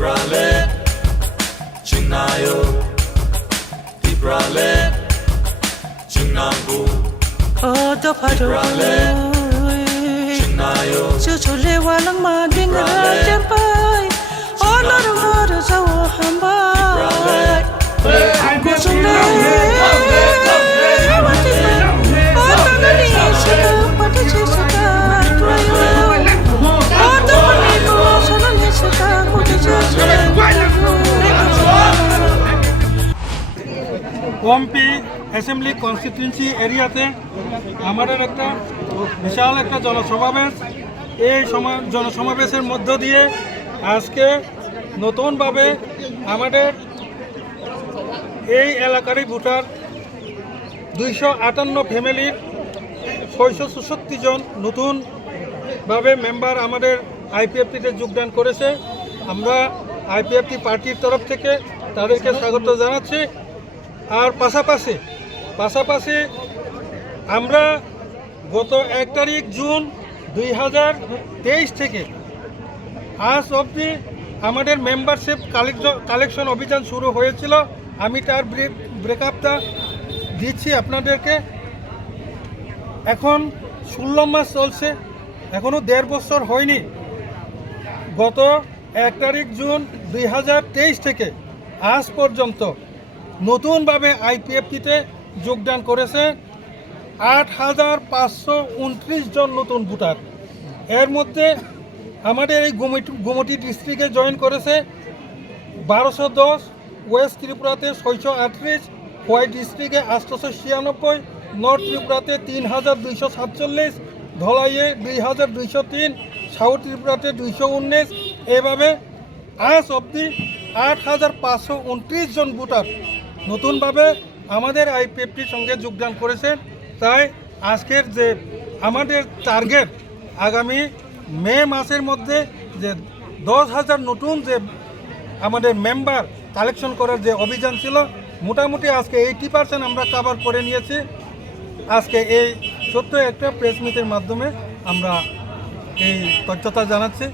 Tiprale, Chingnayo, Tiprale, Chingnangu, Oh, the Tiprale, Chingnayo, Chuchule walang maging rajampay. Oh, Lord, sa wahambay. Kusule, oh, tangali saka, pati saka, tuayo. Oh, tangali ko, sanali saka, kuti saka. ওমপি assembly constituency এরিয়াতে আমাদের একটা বিশাল একটা জনসমাবেশ। এই জনসমাবেশের মধ্য দিয়ে আজকে নতুনভাবে আমাদের এই এলাকারই ভোটার 258 ফ্যামিলির 666 জন নতুনভাবে মেম্বার আমাদের আইপিএফটিতে যোগদান করেছে। আমরা আইপিএফটি পার্টির তরফ থেকে তাদেরকে স্বাগত জানাচ্ছি। আর পাশাপাশি আমরা গত 1 তারিখ জুন 2023 থেকে আজ অবধি আমাদের মেম্বারশিপ কালেকশন অভিযান শুরু হয়েছিল। আমি তার ব্রেকআপটা দিচ্ছি আপনাদেরকে। এখন 16 মাস চলছে, এখনও 1.5 বছর হয়নি। গত 1 তারিখ জুন 2023 থেকে আজ পর্যন্ত নতুনভাবে আইপিএফটিতে যোগদান করেছে 8,529 জন নতুন ভোটার। এর মধ্যে আমাদের এই গোমতী ডিস্ট্রিক্টে জয়েন করেছে 1210, ওয়েস্ট ত্রিপুরাতে 638, হোয়াইট ডিস্ট্রিক্টে 896, নর্থ ত্রিপুরাতে 3,247, ধলাইয়ে 2,203, সাউথ ত্রিপুরাতে 219। এভাবে আজ অবধি 8,529 জন ভোটার নতুনভাবে আমাদের আইপিএফটির সঙ্গে যোগদান করেছেন। তাই আজকের যে আমাদের টার্গেট আগামী মে মাসের মধ্যে যে 10,000 নতুন যে আমাদের মেম্বার কালেকশন করার যে অভিযান ছিল, মোটামুটি আজকে 80% আমরা কভার করে নিয়েছি। আজকে এই ছোট্ট একটা প্রেস মিটের মাধ্যমে আমরা এই তথ্যতা জানাচ্ছি।